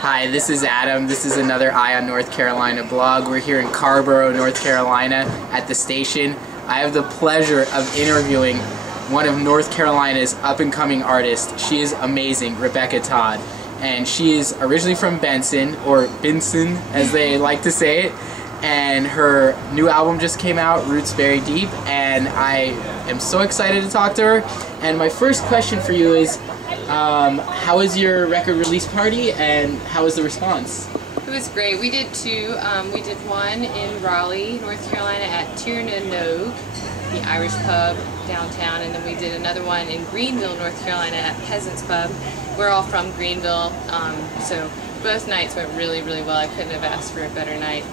Hi, this is Adam. This is another Eye on North Carolina blog. We're here in Carrboro, North Carolina at the station. I have the pleasure of interviewing one of North Carolina's up-and-coming artists. She is amazing, Rebekah Todd. And she is originally from Benson, or Benson as they like to say it. And her new album just came out, Roots Very Deep, and I am so excited to talk to her. And my first question for you is, how was your record release party and how was the response? It was great. We did two. We did one in Raleigh, North Carolina at Tirnanogue, the Irish pub downtown, and then we did another one in Greenville, North Carolina at Peasants Pub. We're all from Greenville, so both nights went really, really well. I couldn't have asked for a better night,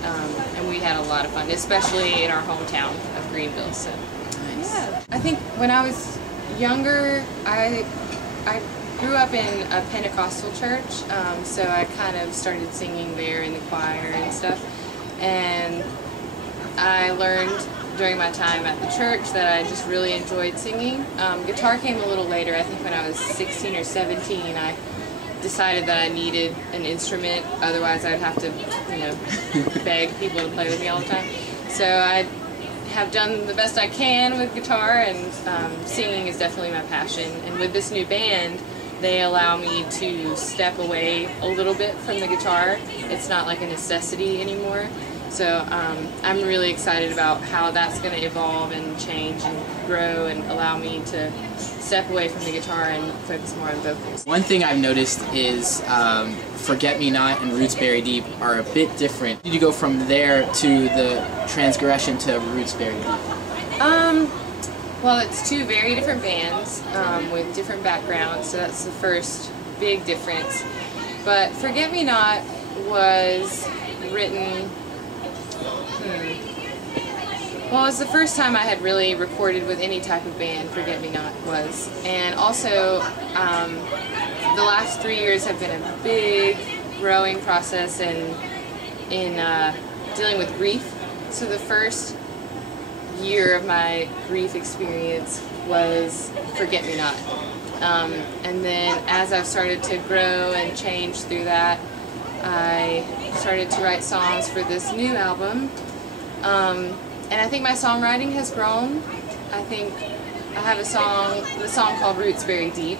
and we had a lot of fun, especially in our hometown of Greenville. So, Nice. Yeah. I think when I was younger, I grew up in a Pentecostal church, so I kind of started singing there in the choir and stuff, and I learned during my time at the church that I just really enjoyed singing. Guitar came a little later. I think when I was 16 or 17, I decided that I needed an instrument, otherwise I'd have to, beg people to play with me all the time. So I have done the best I can with guitar, and singing is definitely my passion. And with this new band, they allow me to step away a little bit from the guitar. It's not like a necessity anymore. So I'm really excited about how that's going to evolve and change and grow and allow me to step away from the guitar and focus more on vocals. One thing I've noticed is Forget Me Not and Roots Very Deep are a bit different. Did you go from there to the transgression to Roots Very Deep? Well, it's two very different bands with different backgrounds, so that's the first big difference. But Forget Me Not was written, well, it was the first time I had really recorded with any type of band, Forget Me Not was. And also, the last 3 years have been a big growing process in dealing with grief. So the first year of my grief experience was Forget Me Not. And then as I've started to grow and change through that, I started to write songs for this new album. And I think my songwriting has grown. I think I have the song called Roots Very Deep.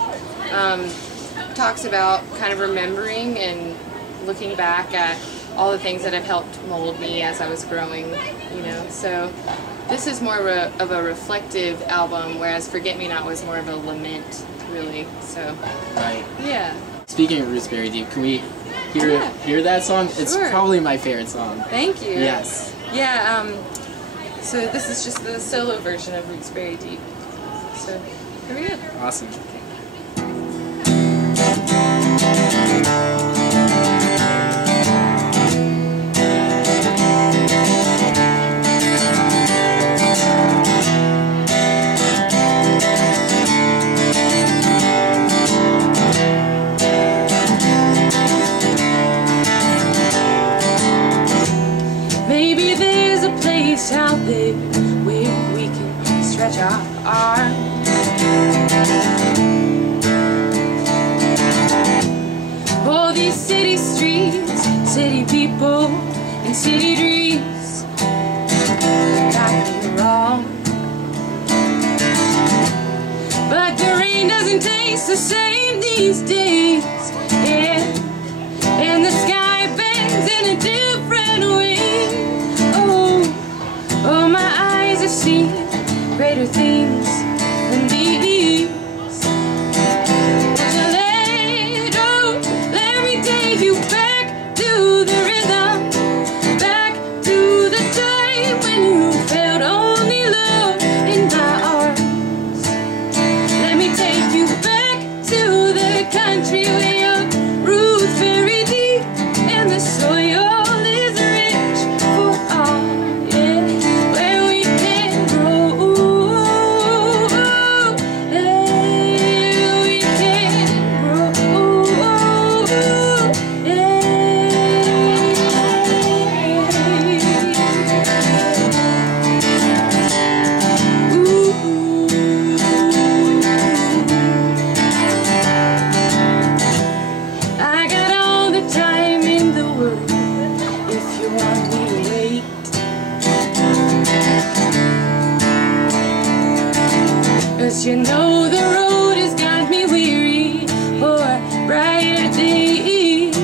Talks about kind of remembering and looking back at all the things that have helped mold me as I was growing, So this is more of a reflective album, whereas Forget Me Not was more of a lament, really. So, Right. Yeah. Speaking of Roots Very Deep, can we hear that song? It's Sure. probably my favorite song. Thank you. Yes. Yeah, so this is just the solo version of Roots Very Deep. So, here we go. Awesome. Maybe there's a place out there where we can stretch our arms. All these city streets, city people, and city dreams got me wrong. But the rain doesn't taste the same these days, yeah. And the sky bends in a different way. Oh, my eyes have seen greater things than these. Let me take you back to the rhythm, back to the time when you felt only love in my arms. Let me take you back to the country where your roots very deep and the soil is rich for all, yeah. Where we can grow 'cause you know the road has got me weary for brighter days.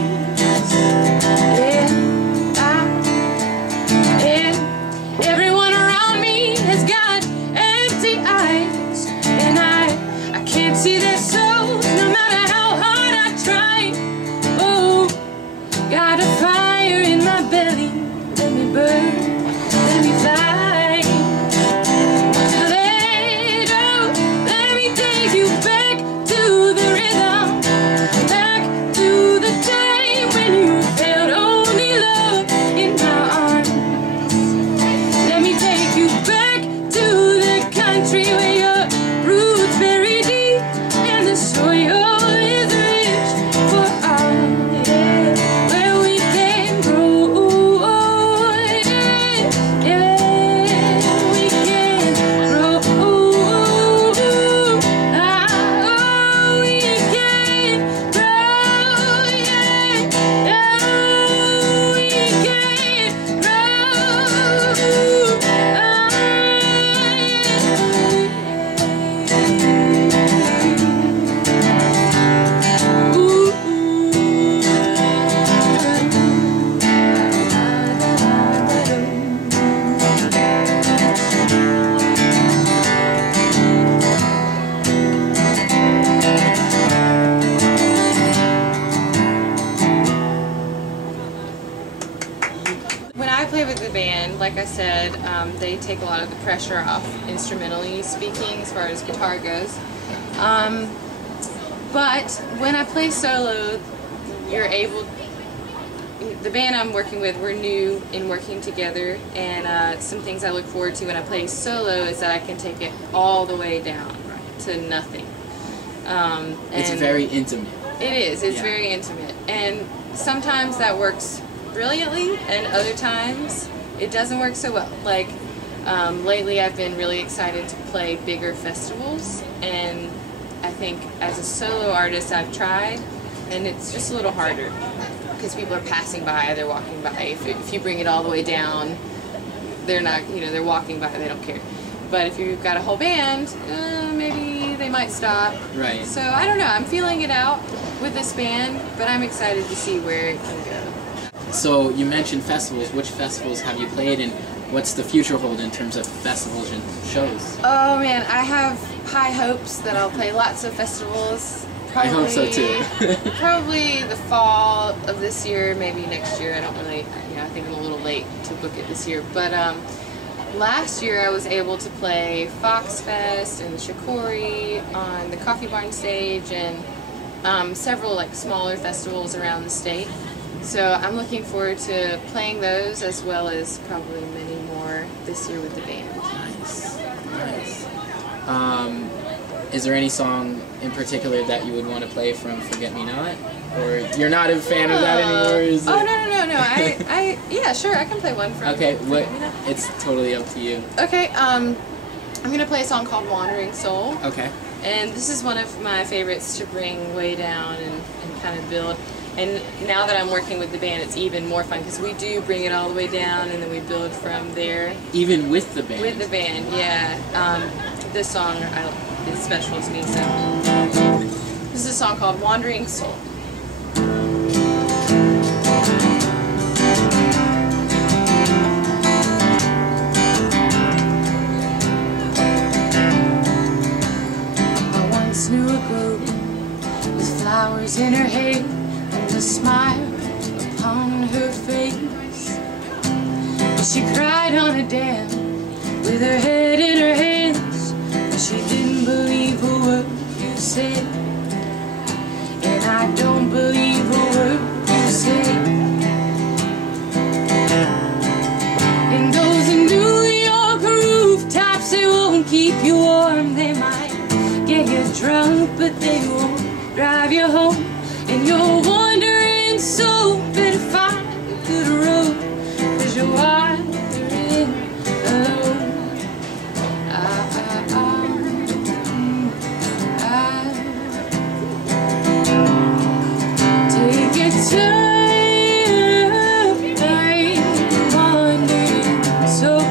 And everyone around me has got empty eyes, and I can't see their souls no matter how hard I try. Oh, got a fire in my belly, let me burn, let me fly. Let me take you back to the rhythm, back to the time when you felt only love in my arms. Let me take you back to the country where your roots bury deep and the soil is rich for all, yeah, where we can grow, yeah, yeah, we can grow, we can grow, yeah, yeah, we can When I play with the band, like I said, they take a lot of the pressure off, instrumentally speaking, as far as guitar goes. But when I play solo, you're able, the band I'm working with, we're new in working together, and some things I look forward to when I play solo is that I can take it all the way down to nothing. It's very intimate. It is, it's Yeah. very intimate, and sometimes that works brilliantly, and other times it doesn't work so well. Like lately I've been really excited to play bigger festivals, and I think as a solo artist I've tried, and it's just a little harder because people are passing by, they're walking by. If you bring it all the way down, they're not, they're walking by, they don't care. But if you've got a whole band, maybe they might stop. Right. So I don't know, I'm feeling it out with this band, but I'm excited to see where it can go. So you mentioned festivals. Which festivals have you played, and what's the future hold in terms of festivals and shows? Oh man, I have high hopes that I'll play lots of festivals. I hope so too. Probably the fall of this year, maybe next year. I don't really, I think I'm a little late to book it this year. But last year I was able to play Fox Fest and Shikori on the Coffee Barn stage, and several smaller festivals around the state. So I'm looking forward to playing those, as well as probably many more this year with the band. Nice, nice. Is there any song in particular that you would want to play from Forget Me Not? Or you're not a fan of that anymore? Is Oh, it? no. Yeah, sure, I can play one from Okay, Forget Me Not. it's totally up to you. Okay, I'm going to play a song called Wandering Soul. Okay. And this is one of my favorites to bring way down and kind of build. And now that I'm working with the band, it's even more fun because we do bring it all the way down and then we build from there. Even with the band? With the band, yeah. This song is special to me, so. This is a song called Wandering Soul. I once knew a girl with flowers in her hair and a smile upon her face. She cried on a dam with her head in her hands, but she didn't believe a word you said. And I don't believe a word you said. And those New York rooftops, they won't keep you warm. They might get you drunk, but they won't drive you home. And you're wandering so better find a good road, 'cause you're wandering alone. Take your time, wandering soul.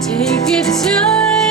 Take your time.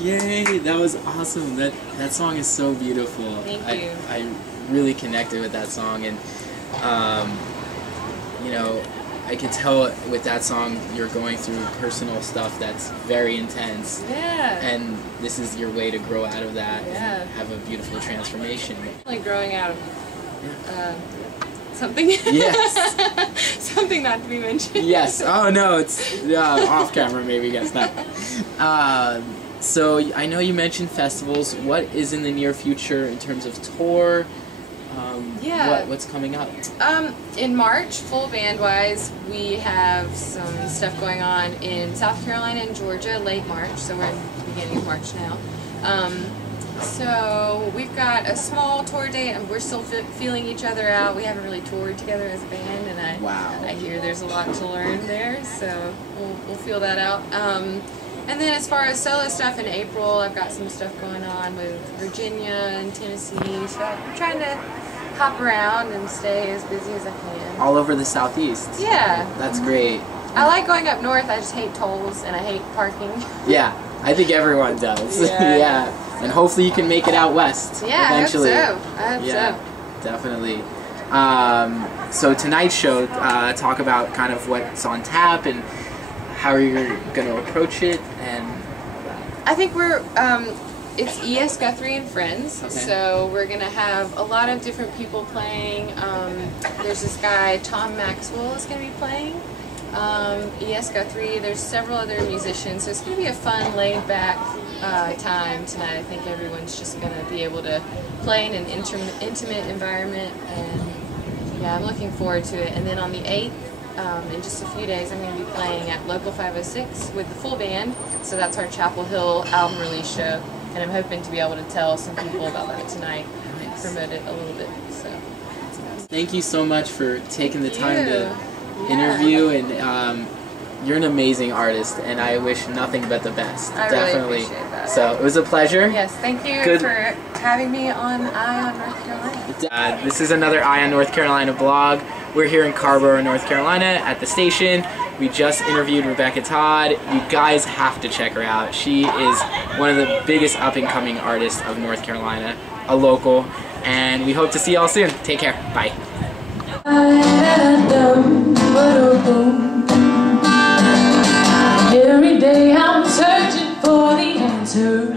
Yay, that was awesome. That song is so beautiful. Thank you. I really connected with that song, and you know, I could tell with that song you're going through personal stuff that's very intense. Yeah. And this is your way to grow out of that and have a beautiful transformation. Like growing out of something. Yes. Something not to be mentioned. Yes. Oh no, it's off camera maybe. Guess not. So I know you mentioned festivals. What is in the near future in terms of tour? What's coming up? In March, full band wise, we have some stuff going on in South Carolina and Georgia, late March, so we're in the beginning of March now. So we've got a small tour date, and we're still feeling each other out. We haven't really toured together as a band, and I hear there's a lot to learn there, so we'll feel that out. And then as far as solo stuff in April, I've got some stuff going on with Virginia and Tennessee, so I'm trying to hop around and stay as busy as I can. All over the Southeast. Yeah. That's great. I like going up north, I just hate tolls and I hate parking. Yeah, I think everyone does. Yeah. Yeah. And hopefully you can make it out west eventually. I hope so. Definitely. So tonight's show, talk about kind of what's on tap and how you're going to approach it, and I think we're it's E.S. Guthrie and Friends, so we're going to have a lot of different people playing. There's this guy, Tom Maxwell, is going to be playing. E.S. Guthrie, there's several other musicians, so it's going to be a fun, laid-back time tonight. I think everyone's just going to be able to play in an intimate environment, and yeah, I'm looking forward to it. And then on the 8th, in just a few days, I'm going to be playing at Local 506 with the full band, so that's our Chapel Hill album release show, and I'm hoping to be able to tell some people about that tonight and promote it a little bit. So, thank you so much for taking the time to interview, and you're an amazing artist, and I wish nothing but the best. I Definitely. Really appreciate that. So it was a pleasure. Yes, thank you for having me on Eye on North Carolina. This is another Eye on North Carolina blog. We're here in Carrboro, North Carolina at the station. We just interviewed Rebekah Todd. You guys have to check her out. She is one of the biggest up-and-coming artists of North Carolina, a local, and we hope to see y'all soon. Take care. Bye. Every day I'm searching for the answer.